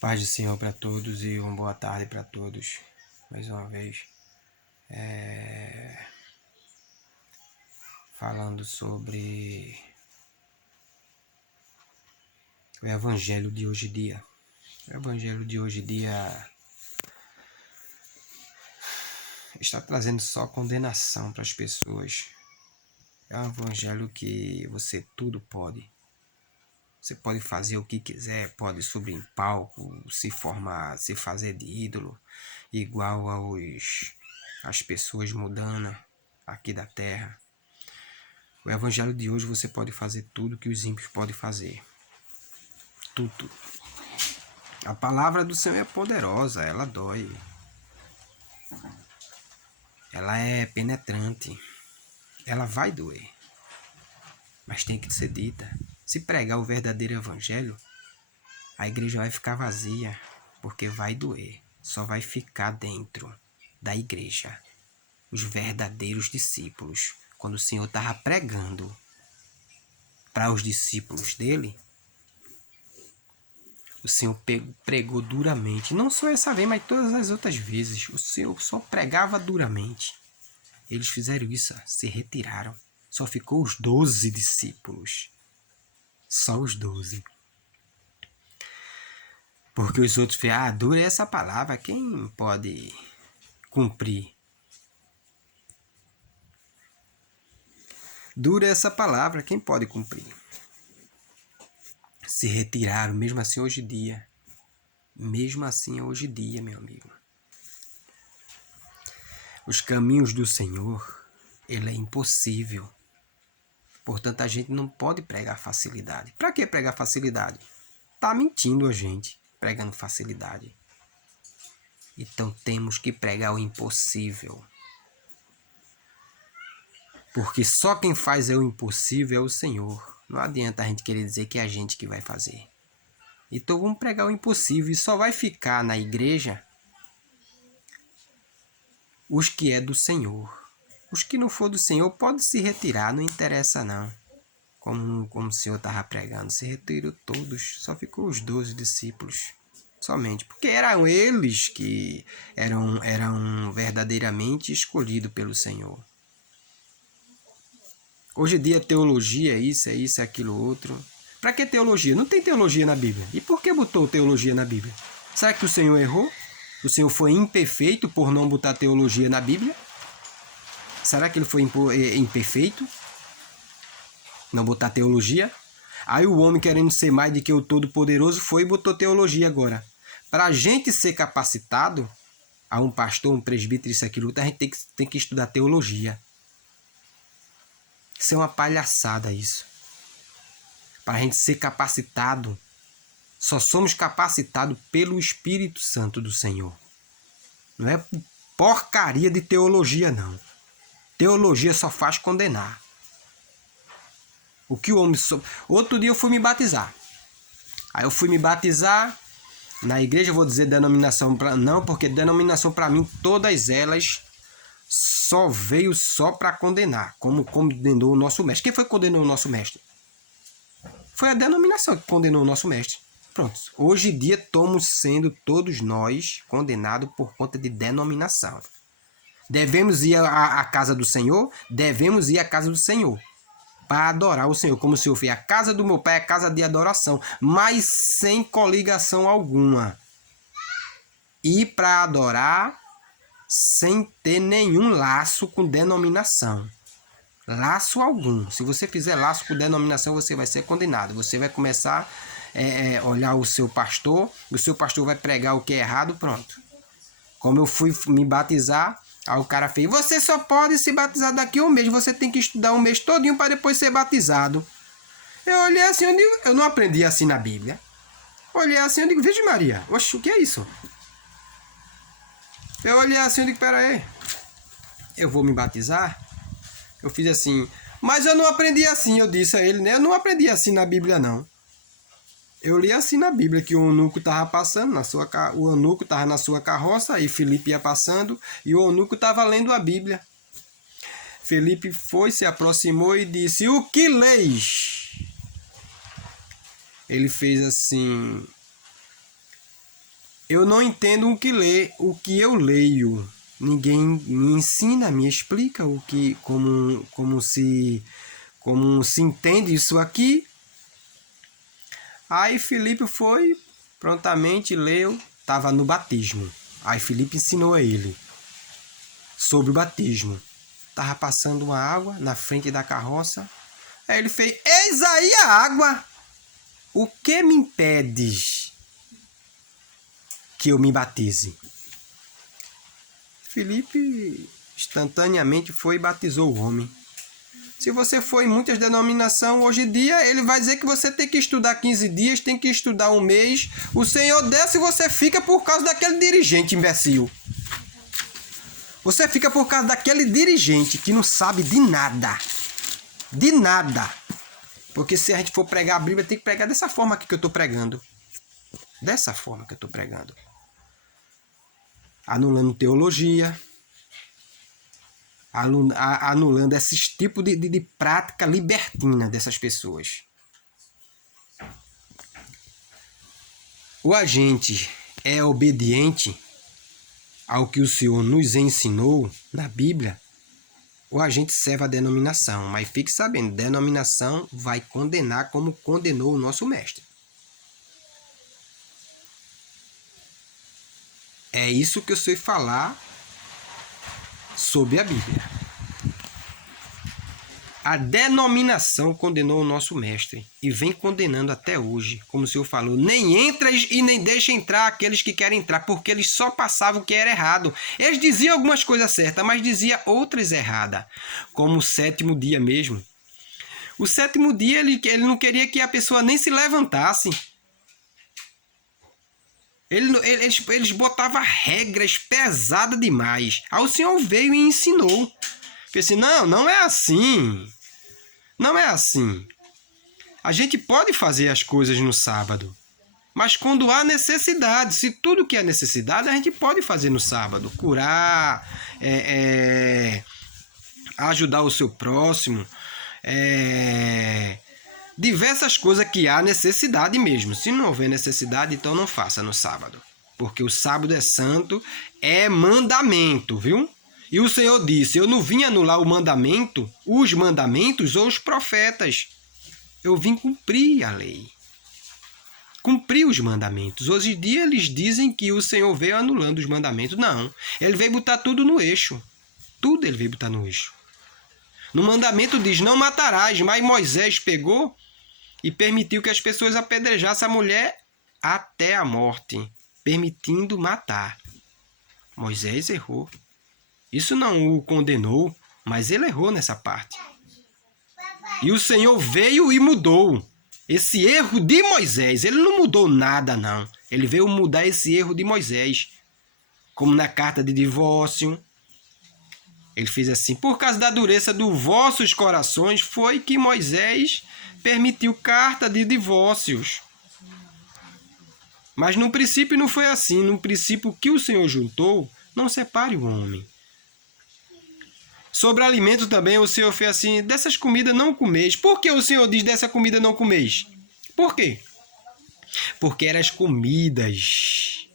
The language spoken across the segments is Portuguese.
Paz do Senhor para todos e uma boa tarde para todos, mais uma vez. Falando sobre o Evangelho de hoje em dia. O Evangelho de hoje em dia está trazendo só condenação para as pessoas. É um Evangelho que você tudo pode. Você pode fazer o que quiser, pode subir em palco, se formar, se fazer de ídolo, igual às pessoas mundanas aqui da terra. O Evangelho de hoje você pode fazer tudo que os ímpios podem fazer. Tudo. A palavra do Senhor é poderosa, ela dói. Ela é penetrante. Ela vai doer. Mas tem que ser dita. Se pregar o verdadeiro evangelho, a igreja vai ficar vazia, porque vai doer. Só vai ficar dentro da igreja os verdadeiros discípulos. Quando o Senhor estava pregando para os discípulos dele, o Senhor pregou duramente. Não só essa vez, mas todas as outras vezes. O Senhor só pregava duramente. Eles fizeram isso, se retiraram. Só ficou os 12 discípulos. Só os 12. Porque os outros falaram, dura essa palavra, quem pode cumprir? Dura essa palavra, quem pode cumprir? Se retiraram, mesmo assim hoje em dia. Mesmo assim hoje em dia, meu amigo. Os caminhos do Senhor, ele é impossível. Portanto, a gente não pode pregar facilidade. Para que pregar facilidade? Tá mentindo a gente, pregando facilidade. Então temos que pregar o impossível. Porque só quem faz o impossível é o Senhor. Não adianta a gente querer dizer que é a gente que vai fazer. Então vamos pregar o impossível e só vai ficar na igreja os que é do Senhor. Os que não for do Senhor podem se retirar, não interessa não. Como o Senhor estava pregando, se retirou todos, só ficou os 12 discípulos. Somente, porque eram eles que eram verdadeiramente escolhidos pelo Senhor. Hoje em dia teologia é isso, aquilo, outro. Para que teologia? Não tem teologia na Bíblia. E por que botou teologia na Bíblia? Será que o Senhor errou? O Senhor foi imperfeito por não botar teologia na Bíblia? Será que ele foi imperfeito? Não botar teologia? Aí o homem, querendo ser mais do que o Todo-Poderoso, foi e botou teologia agora. Para a gente ser capacitado, a um pastor, um presbítero, isso, aquilo, a gente tem que estudar teologia. Isso é uma palhaçada, isso. Para a gente ser capacitado, só somos capacitados pelo Espírito Santo do Senhor. Não é porcaria de teologia, não. Teologia só faz condenar. O que o homem... Outro dia eu fui me batizar. Aí eu fui me batizar na igreja, vou dizer denominação não, porque denominação para mim, todas elas só veio só para condenar, como condenou o nosso mestre. Quem foi que condenou o nosso mestre? Foi a denominação que condenou o nosso mestre. Pronto. Hoje em dia estamos sendo todos nós condenados por conta de denominação. Devemos ir à casa do Senhor? Devemos ir à casa do Senhor para adorar o Senhor, como o Senhor fez. A casa do meu pai é a casa de adoração, mas sem coligação alguma. E para adorar sem ter nenhum laço com denominação. Laço algum. Se você fizer laço com denominação, você vai ser condenado. Você vai começar a olhar o seu pastor vai pregar o que é errado, pronto. Como eu fui me batizar, aí o cara fez, você só pode se batizar daqui a um mês, você tem que estudar um mês todinho para depois ser batizado. Eu olhei assim, eu não aprendi assim na Bíblia. Olhei assim, eu digo, Virgem Maria, oxe, o que é isso? Eu olhei assim, eu digo, pera aí, eu vou me batizar? Eu fiz assim, mas eu não aprendi assim, eu disse a ele, né? Eu não aprendi assim na Bíblia, não. Eu li assim na Bíblia, que o eunuco estava passando, o eunuco estava na sua carroça, aí Felipe ia passando, e o eunuco estava lendo a Bíblia. Felipe foi, se aproximou e disse, o que leis? Ele fez assim, Eu não entendo o que eu leio. Ninguém me ensina, me explica como se entende isso aqui. Aí Filipe foi, prontamente leu, estava no batismo. Aí Filipe ensinou a ele sobre o batismo. Estava passando uma água na frente da carroça. Aí ele fez: eis aí a água! O que me impedes que eu me batize? Filipe instantaneamente foi e batizou o homem. Se você for em muitas denominações, hoje em dia, ele vai dizer que você tem que estudar 15 dias, tem que estudar um mês. O Senhor desce e você fica por causa daquele dirigente imbecil. Você fica por causa daquele dirigente que não sabe de nada. De nada. Porque se a gente for pregar a Bíblia, tem que pregar dessa forma aqui que eu estou pregando. Dessa forma que eu estou pregando. Anulando teologia. Anulando esses tipos de prática libertina dessas pessoas. O agente é obediente ao que o Senhor nos ensinou na Bíblia, o agente serve a denominação. Mas fique sabendo, denominação vai condenar como condenou o nosso mestre. É isso que eu sei falar sobre a Bíblia. A denominação condenou o nosso mestre e vem condenando até hoje. Como o Senhor falou, nem entra e nem deixa entrar aqueles que querem entrar, porque eles só passavam o que era errado. Eles diziam algumas coisas certas, mas diziam outras erradas, como o 7º dia mesmo. O 7º dia ele não queria que a pessoa nem se levantasse. Eles botavam regras pesadas demais. Aí o Senhor veio e ensinou. Falei assim, não é assim. Não é assim. A gente pode fazer as coisas no sábado. Mas quando há necessidade, se tudo que é necessidade, a gente pode fazer no sábado. Curar, ajudar o seu próximo, diversas coisas que há necessidade mesmo. Se não houver necessidade, então não faça no sábado. Porque o sábado é santo, é mandamento, viu? E o Senhor disse, eu não vim anular o mandamento, os mandamentos ou os profetas. Eu vim cumprir a lei. Cumprir os mandamentos. Hoje em dia eles dizem que o Senhor veio anulando os mandamentos. Não, ele veio botar tudo no eixo. Tudo ele veio botar no eixo. No mandamento diz, não matarás, mas Moisés pegou e permitiu que as pessoas apedrejassem a mulher até a morte, permitindo matar. Moisés errou. Isso não o condenou, mas ele errou nessa parte. E o Senhor veio e mudou esse erro de Moisés. Ele não mudou nada, não. Ele veio mudar esse erro de Moisés. Como na carta de divórcio. Ele fez assim, por causa da dureza dos vossos corações, foi que Moisés permitiu carta de divórcios. Mas no princípio não foi assim. No princípio que o Senhor juntou, não separe o homem. Sobre alimento também, o Senhor fez assim, dessas comidas não comeis. Por que o Senhor diz dessa comida não comeis? Por quê? Porque eram as comidas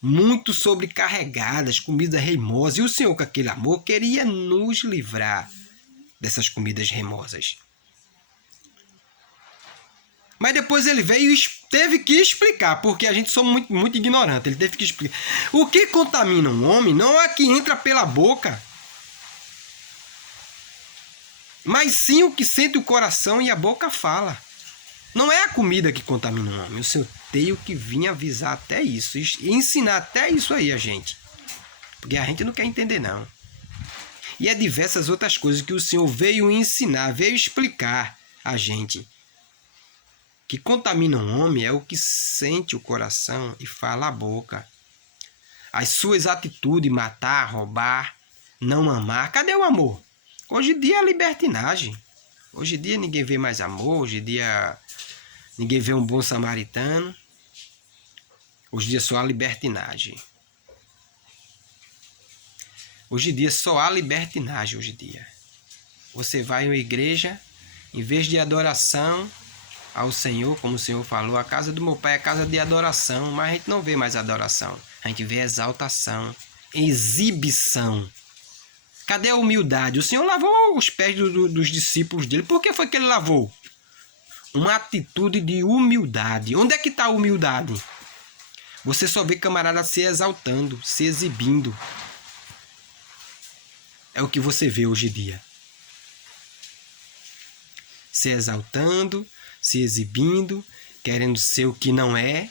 muito sobrecarregadas, comidas reimosas. E o Senhor, com aquele amor, queria nos livrar dessas comidas reimosas. Mas depois ele veio e teve que explicar, porque a gente somos muito ignorante. Ele teve que explicar. O que contamina um homem não é que entra pela boca, mas sim o que sente o coração e a boca fala. Não é a comida que contamina o homem. O Senhor tem que vir avisar até isso. E ensinar até isso aí a gente. Porque a gente não quer entender, não. E é diversas outras coisas que o Senhor veio ensinar, veio explicar a gente. Que contamina um homem é o que sente o coração e fala a boca. As suas atitudes, matar, roubar, não amar. Cadê o amor? Hoje em dia é libertinagem. Hoje em dia ninguém vê mais amor. Hoje em dia ninguém vê um bom samaritano. Hoje em dia só há libertinagem. Hoje em dia só há libertinagem. Hoje em dia. Você vai em uma igreja, em vez de adoração, ao Senhor, como o Senhor falou, a casa do meu pai é casa de adoração, mas a gente não vê mais adoração, a gente vê exaltação, exibição. Cadê a humildade? O Senhor lavou os pés dos discípulos dele. Por que foi que ele lavou? Uma atitude de humildade. Onde é que está a humildade? Você só vê camarada se exaltando, se exibindo. É o que você vê hoje em dia. Se exaltando, se exibindo, querendo ser o que não é,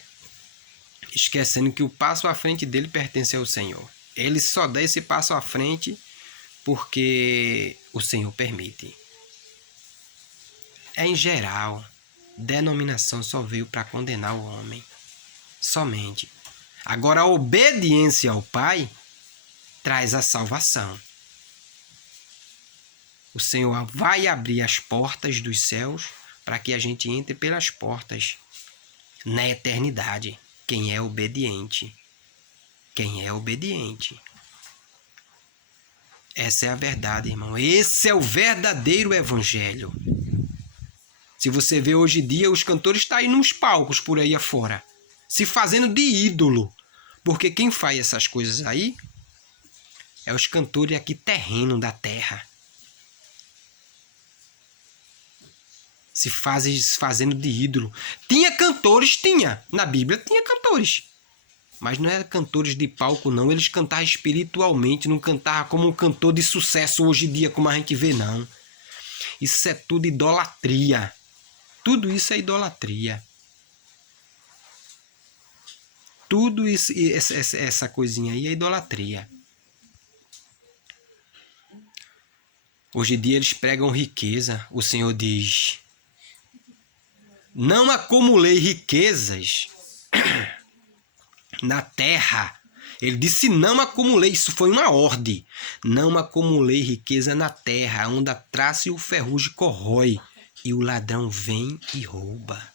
esquecendo que o passo à frente dele pertence ao Senhor. Ele só dá esse passo à frente porque o Senhor permite. Em geral, denominação só veio para condenar o homem. Somente. Agora, a obediência ao Pai traz a salvação. O Senhor vai abrir as portas dos céus para que a gente entre pelas portas na eternidade. Quem é obediente. Quem é obediente. Essa é a verdade, irmão. Esse é o verdadeiro evangelho. Se você vê hoje em dia, os cantores estão aí nos palcos por aí afora, se fazendo de ídolo. Porque quem faz essas coisas aí é os cantores aqui terreno da terra. Se fazendo de ídolo. Tinha cantores, tinha. Na Bíblia tinha cantores. Mas não eram cantores de palco, não. Eles cantavam espiritualmente, não cantavam como um cantor de sucesso hoje em dia, como a gente vê, não. Isso é tudo idolatria. Tudo isso é idolatria. Tudo isso, essa coisinha aí é idolatria. Hoje em dia eles pregam riqueza. O Senhor diz: não acumulei riquezas na terra. Ele disse: não acumulei. Isso foi uma ordem. Não acumulei riqueza na terra, onde a traça e o ferrugem corrói, e o ladrão vem e rouba.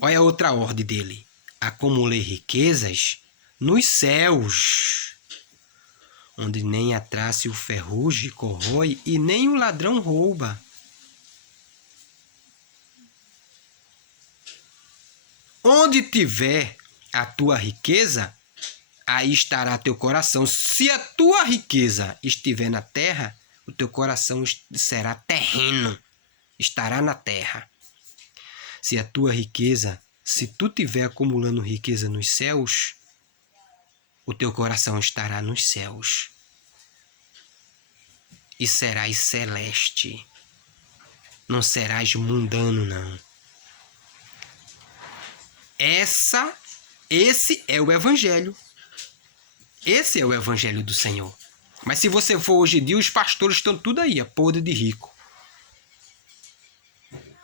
Olha a outra ordem dele. Acumulei riquezas nos céus, onde nem a traça e o ferrugem corrói, e nem o ladrão rouba. Onde tiver a tua riqueza, aí estará teu coração. Se a tua riqueza estiver na terra, o teu coração será terreno, estará na terra. Se a tua riqueza, se tu estiver acumulando riqueza nos céus, o teu coração estará nos céus. E serás celeste. Não serás mundano, não. Esse é o evangelho. Esse é o evangelho do Senhor. Mas se você for hoje em dia, os pastores estão tudo aí, podre de rico.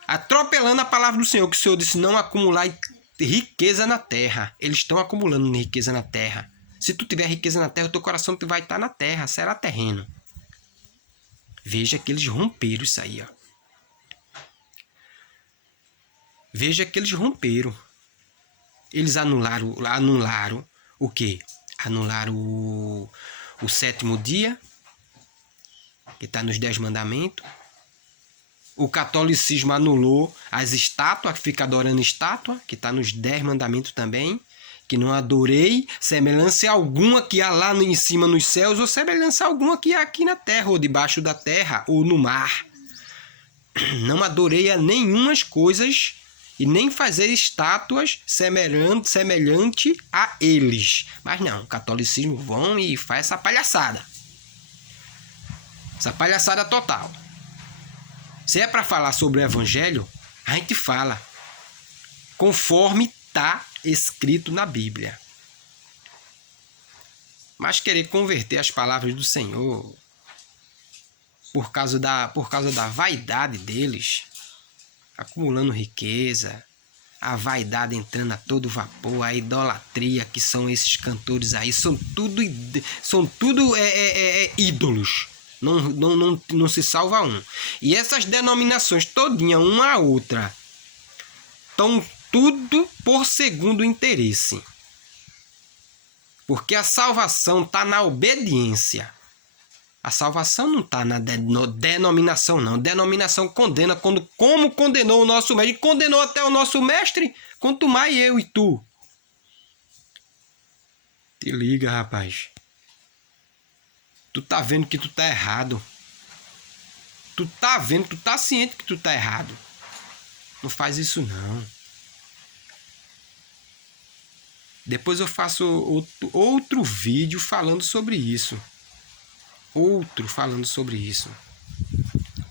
Atropelando a palavra do Senhor, que o Senhor disse não acumular riqueza na terra. Eles estão acumulando riqueza na terra. Se tu tiver riqueza na terra, o teu coração vai estar na terra, será terreno. Veja que eles romperam isso aí, ó. Veja que eles romperam. Eles anularam o quê? Anularam o sétimo dia, que está nos 10 mandamentos. O catolicismo anulou as estátuas, que fica adorando estátua, que está nos 10 mandamentos também. Que não adorei semelhança alguma que há lá em cima nos céus, ou semelhança alguma que há aqui na terra, ou debaixo da terra, ou no mar. Não adorei a nenhumas coisas e nem fazer estátuas semelhante a eles. Mas não, o catolicismo vão e faz essa palhaçada. Essa palhaçada total. Se é para falar sobre o evangelho, a gente fala conforme está escrito na Bíblia. Mas querer converter as palavras do Senhor por causa da vaidade deles, acumulando riqueza, a vaidade entrando a todo vapor, a idolatria que são esses cantores aí, são tudo ídolos. Não se salva um. E essas denominações todinha, uma a outra, estão tudo por segundo interesse. Porque a salvação está na obediência. A salvação não está na denominação, não. Denominação condena, como condenou o nosso mestre, e condenou até o nosso mestre, quanto mais eu e tu. Te liga, rapaz. Tu tá vendo que tu tá errado. Tu tá vendo, tu tá ciente que tu tá errado. Não faz isso, não. Depois eu faço outro vídeo falando sobre isso.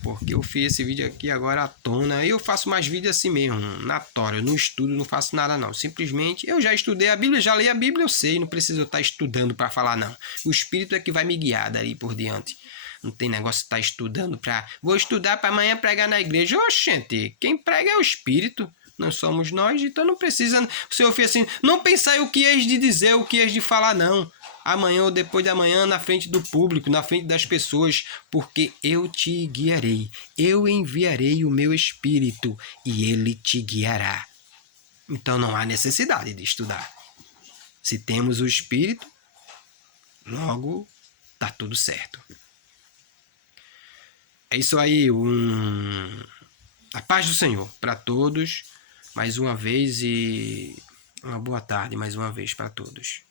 Porque eu fiz esse vídeo aqui agora à tona. Eu faço mais vídeos assim mesmo, na tora. Eu não estudo, não faço nada não. Simplesmente, eu já estudei a Bíblia, já li a Bíblia, eu sei. Não preciso estar estudando para falar, não. O Espírito é que vai me guiar dali por diante. Não tem negócio de estar estudando para... Vou estudar para amanhã pregar na igreja. Oxente, quem prega é o Espírito. Não somos nós, então não precisa... O Senhor fez assim, não pensai o que és de dizer, o que és de falar, não. Amanhã ou depois de amanhã, na frente do público, na frente das pessoas, porque eu te guiarei. Eu enviarei o meu Espírito e ele te guiará. Então não há necessidade de estudar. Se temos o Espírito, logo tá tudo certo. É isso aí, a paz do Senhor para todos, mais uma vez, e uma boa tarde mais uma vez para todos.